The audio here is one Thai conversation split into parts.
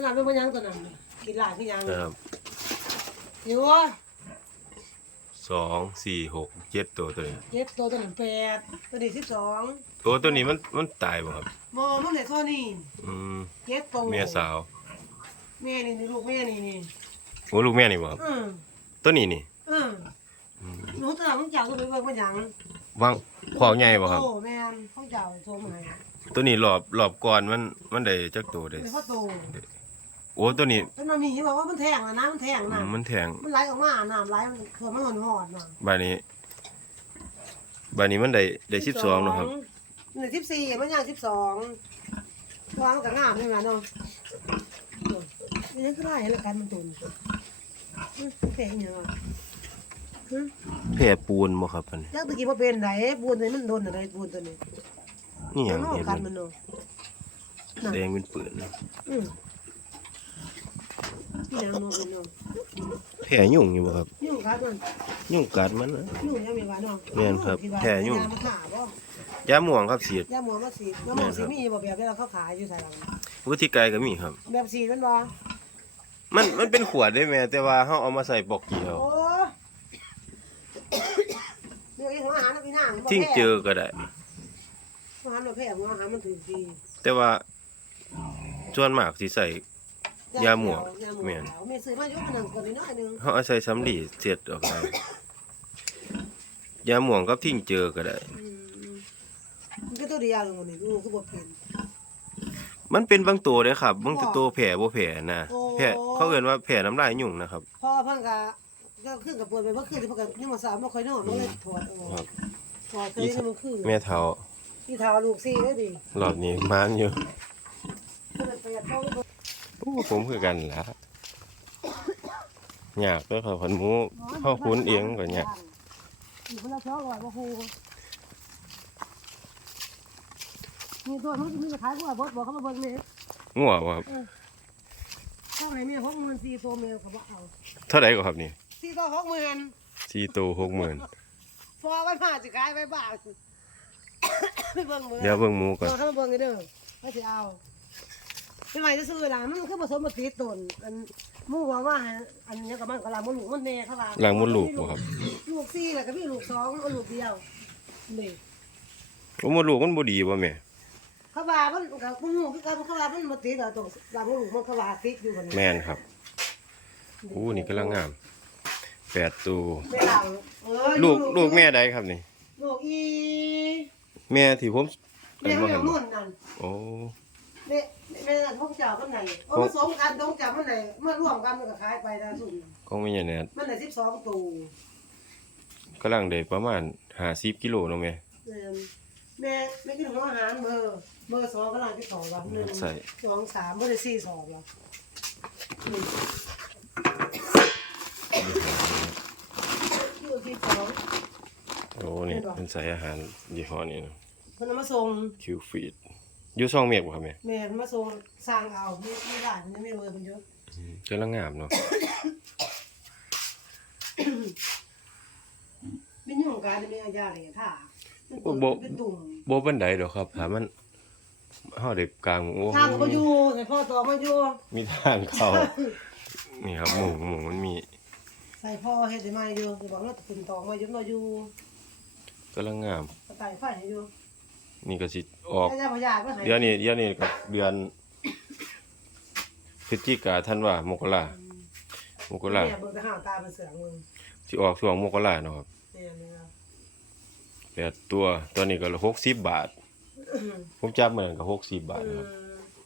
ตัวนั้นเป็นมันยังตัวนั้นน่ะกินหลายคือยังนะครับอยู่ว่าสองสี่หกเจ็ดตัวตัวนี้เจ็ดตัวตัวนั้นแปดตัวนี้สิบสองตัวตัวนี้มันมันตายบ่ครับมอมันได้เท่านี้อืมเจ็ดตัวแม่สาวแม่นี่นี่ลูกแม่นี่นี่โอ้ลูกแม่นี่บ่ครับอืมตัวนี้นี่อืมอืมหนูตัวนั้นของเจ้าตัวไปเบิ่งมันหยังวางขวาวใหญ่บ่ครับโอ้แม่นของเจ้าโทรมาให้ตัวนี้รอบรอบก่อนมันมันได้จักตัวได้เป็นพ่อโต โอ้ตัวนี้มันมามีบอกว่ามันแทงอะนะมันแทงอืนะมมันแทงมันไหลออกมาน้ำไหลมันเคือมันหอนหอนๆน่ะบาดนี้บาดนี้มันได้ได้สิบสองเนาะครับ หนึ่งสิบสี่มันย่างสิบสองวางกับงามนี่มาเนาะนี่ยังก็ได้แล้วกันมันตุนอื้อแพงยังอะฮะแผ่ปูนบ่ครับอันนี้ยักษ์ตะกี้มาเป็นไหนบูนตัวนี้มันโดนอะไรบูนตัวนี้นี่หยังนอกเห็นกันมัมันนเนาะนั่นแดงเป็นปืนนะอืม นี่ยังนอกกันเนาะแผ่ยุ่งอยู่บ่ครับ ยุ่งกัดมันยุ่งกัดมันนะ ยุ่งยังมีวาเนาะแม่นครับคิดว่าแผลยุ่งยามาขาบ่ยาหม่วงครับสีดยาหมอมาสีดยาหมอสีมีบ่แบบเวลาเขาขายอยู่ใส่หลังวิธีไกลก็มีครับ แบบสีดมันบ่มันมันเป็นขวดได้แม่แต่ว่าเฮาเอามาใส่ปอกเกียวโอ้เดี๋ยวไอ้หัวอาหารน่ะพี่นางบ่ทิ้งแพ้เจอก็ได้หัวอาหารบ่แพ้หัวอาหารมันถึงดีแต่ว่าส่วนมากสิใส่ ยาหมอยาหมอแม่นแม่ซื้อมายกหนึงก็น้อยๆหนึงเฮาเอาใส่สำลีเสร็จออกไปยาหม่วงกับทิ้งเจอก็ได้อืมมันก็ตัวเดียวเลยคนนี้ดูคือบ่เป็นมันเป็นบางตัวเด้อครับบางตัวแผลบ่แผลนะโอ้แผลเขาเอิ้นว่าแผลน้ำลายยุ่งนะครับพอเพิ่นก็ก็ขึ้นกับปวดไปเมื่อคืนที่เพิ่นก็ยังมาสาวบ่ค่อยนอนมันเลยถอดออกครับถอดตัวนี้มันคือแม่เฒ่าที่เท้าลูกซี่ได้ดิรอบนี้มานอยู่เพิ่นเปิด โตะโอ้ผมคือกันล่ะยากเด้อครับพันหมูเฮาคุ้นเองก็ยากอยู่คนละช่องว่าบ่ฮู้มีตัวมันมีขายกว่าบ่บอกเขามาเบิ่งนี่งัวบ่ครับช่องไหนมี60,000 4ตัวแมวเขาบ่เอาเท่าไหร่ก็ครับนี่4ตัว60,000สี่ตัว60,000พอไว้มาสิขายไว้บ้าไปเบิ่งมือเดี๋ยวเบิ่งหมูก่อนเราทำมาเบิ่งกันเด้อไม่สิเอา เป็นไงจะซื้อล่ะมันคือผสมมาติดต้นอันหมู่ว่าว่าให้อันนี้กับมันก็ลางมดลูกมันแน่เขาว่าหลังมดลูกบ่ครับ ลูกสี่แล้วก็มีลูกสองเอาลูกเดียวนี่โอ้มดลูกมันบ่ดีบ่แม่เขาว่ามันกับหมู่คือกันเขาว่ามันมาติดอะตรงลางมดลูกมันเขาว่าติดอยู่กันแม่นครับโอ้นี่กำลังงามแปดตัวแม่เราเอ้ยลูกลูกแม่ใดครับนี่ลูกอีแม่ที่ผมเอิ้แม่นว่าแม่หั่นบ่มุ่นนั่นโอ้แม่ แม่นั่นพวกเจ้าคนไหนเอาผสมกันตรงเจ้าคนไหนเมื่อร่วมกันมันก็ขายไปได้สุดคงไม่ใช่แน่มันได้12ตัวกำลังได้ประมาณ50กิโลเนาะแม่เอิ่มแม่แม่กินของอาหารเบอร์เบอร์สองกำลังที่สองวันหนึ่งใส่สองสามเบอร์สี่สองแล้วที่ที่สองโอ้นี่เป็นใส่อาหารยี่ห้อนี้นะคนเอามาส่งคิวฟีด อยู่ซองเมกบ่ครับแม่แม่มาส่งสร้างเอาไม่ไม่ได้มันยังไม่เบอร์มันเยอะอืมกำลังงามเนาะไม่ยุ่งกันไม่อาญาเลยค่ะเป็นตุ่มบ่ปานใดดอกครับถ้ามันเฮาได้กลางโอ้ทางก็อยู่แต่พ่อต่อมาอยู่มีทางเข้านี่ครับหมูหมูมันมี ใส่พ่อเฮ็ดได้ไหมอยู่จะบอกว่าขึ้นตองมาอยู่มาอยู่กำลังงามกระต่ายไฟอยู่ นี่ก็สิออกอาญาพยาก็หายเดี๋ยวนี้เดี๋ยวนี้กับเดือนพฤศจิกาธันวามกรามกราเนี่ยเบิ่งแต่หาตาเป็นเสือมึงสิออกช่วงมกราเนาะครับเนี่ยเนี่ยแปดตัวตัวนี้ก็60บาท ผมจับมันก็60บาทนะครับ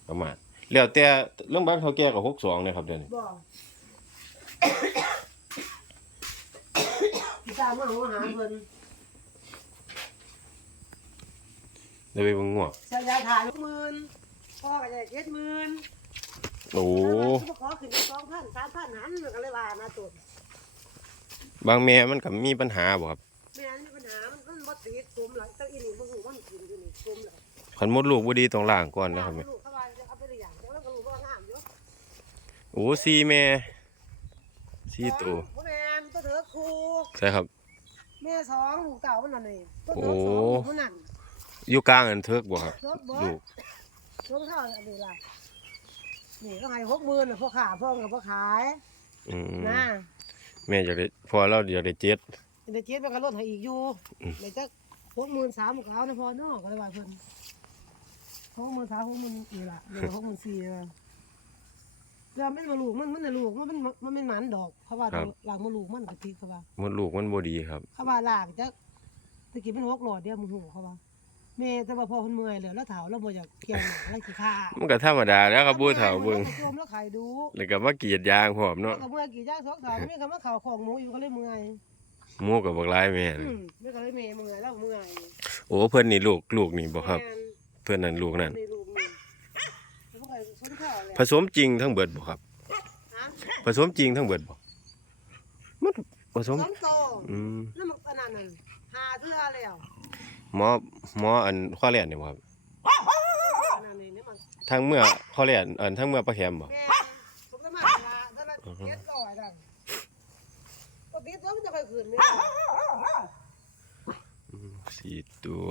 ประมาณแล้วแต่เรื่องบางเท่าแก่ก็62นะครับเดี๋ยวนี้บอกพี่ตามมาหัวหาเพิ่น เดี๋ยวไปเบิ่งงัวสัญญาถ่ายลูกหมื่นพ่อก็จะเจ็ดหมื่นโอ้ขอขึ้นสองพันสามพันนั้นมันก็เลยว่านะตัวบางแม่มันก็มีปัญหาบ่ครับแม่นี่ปัญหามันมันบ่ติดกลมหลังตั้งอีนี่บ่ฮู้มันกินอยู่นี่กลมแล้วคันมดลูกบ่ดีต้องล้างก่อนนะครับแม่ลูกเขาว่าจะเอาไปได้อย่างแต่ว่าก็รู้ว่างามอยู่โอ้สี่แม่สี่ตัวบ่แม่นตัวเถอะครูใช่ครับ แม่สองลูกเต่ามันนั่นนี่ตัวโอ้เถอะสองลูกมันนั่น อยู่กลางอันเทิกบ่ครับรถบ่ลูกรถเท่าอันนี้ล่ะนี่ก็ให้หกหมื่นน่ะพ่อขาพ่อกับพ่อขายอืมนะแม่อยากได้พอเราอยากได้เจ็ดเดี๋ยวเจ๊มันก็ลดให้อีกอยู่เดี๋ยวจะหกหมื่นสามก็เอานะพ่อเนาะก็เลยว่าเพิ่นหกหมื่นสามหกหมื่นนี่ล่ะเดี๋ยวหกหมื่นสี่ละแล้วมันมาลูกมันมันน่ะลูกมันมันมันเป็นหมันดอกเขาว่าหลังมาลูกมันกะทิเขาว่ามดลูกมันบ่ดีครับเขาว่าลากจะตะกี้เป็นหกหลอดเดียวมึงหูเขาว่า แม่แต่ว่าพอคนเมื่อยแล้วแล้วเถาแล้วบ่อยากเกี่ยวหนังแล้วขี้ข้ามันก็ธรรมดาแล้วครับบูเฒ่าเบิ่งโจมแล้วไข่ดูแล้วก็มากรีดยางพร้อมเนาะก็เมื่อยกี่ย่างสองสามนี่ก็มาเข่าของหมูอยู่ก็เลยเมื่อยหมู่กับบักหลายแม่นอืมไม่ก็เลยเมื่อยเมื่อยแล้วเมื่อยโอ้เพิ่นนี่ลูกลูกนี่บ่ครับ แม่นเพิ่นนั่นลูกนั่นในรูปนี่แล้วก็สนข้าวแหละผสมจริงทั้งเบิดบ่ครับ ฮะผสมจริงทั้งเบิดบ่มันผสมสองโต อืม แล้วมันอันนั้นน่ะหาเทื่อแล้ว หมอหมออันข้อแรกนี่บ่ครับอันนั้นนี่เนี่ยมันทางเมื่อข้อแรกอันทางเมื่อประแคมบ่แม่ผมก็มาละเท่านั้นเจ็ดร้อยดังปกติตัวมันจะค่อยขึ้นเนี่ยอืมสี่ตัว